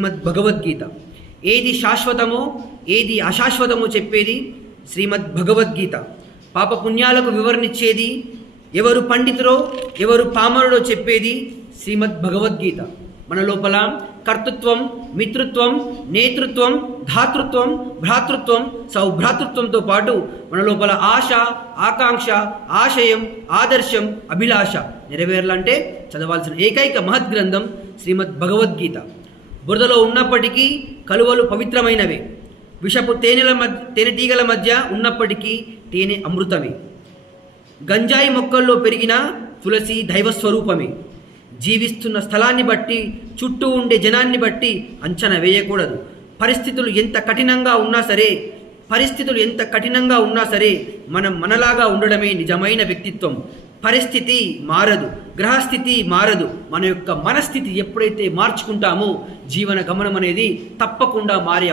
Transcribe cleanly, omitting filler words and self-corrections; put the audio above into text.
శ్రీమద్ భగవద్గీత ఏది శాశ్వతమో ఏది అశాశ్వతమో చెప్పేది శ్రీమద్ భగవద్గీత. పాపపుణ్యాలకు వివరణిచ్చేది, ఎవరు పండితురో ఎవరు పామరుడో చెప్పేది శ్రీమద్ భగవద్గీత. మన లోపల కర్తృత్వం, మిత్రుత్వం, నేతృత్వం, ధాతృత్వం, భ్రాతృత్వం, సౌభ్రాతృత్వంతో పాటు మన లోపల ఆశ, ఆకాంక్ష, ఆశయం, ఆదర్శం, అభిలాష నెరవేరాలంటే చదవాల్సిన ఏకైక మహద్గ్రంథం శ్రీమద్ భగవద్గీత. బురదలో ఉన్నప్పటికీ కలువలు పవిత్రమైనవే, విషపు తేనెటీగల మధ్య ఉన్నప్పటికీ తేనె అమృతమే, గంజాయి మొక్కల్లో పెరిగిన తులసి దైవస్వరూపమే. జీవిస్తున్న స్థలాన్ని బట్టి, చుట్టూ ఉండే జనాన్ని బట్టి అంచనా వేయకూడదు. పరిస్థితులు ఎంత కఠినంగా ఉన్నా సరే మనం మనలాగా ఉండడమే నిజమైన వ్యక్తిత్వం. పరిస్థితి మారదు, గ్రహస్థితి మారదు, మన యొక్క మనస్థితి ఎప్పుడైతే మార్చుకుంటామో జీవన గమనం అనేది తప్పకుండా మారే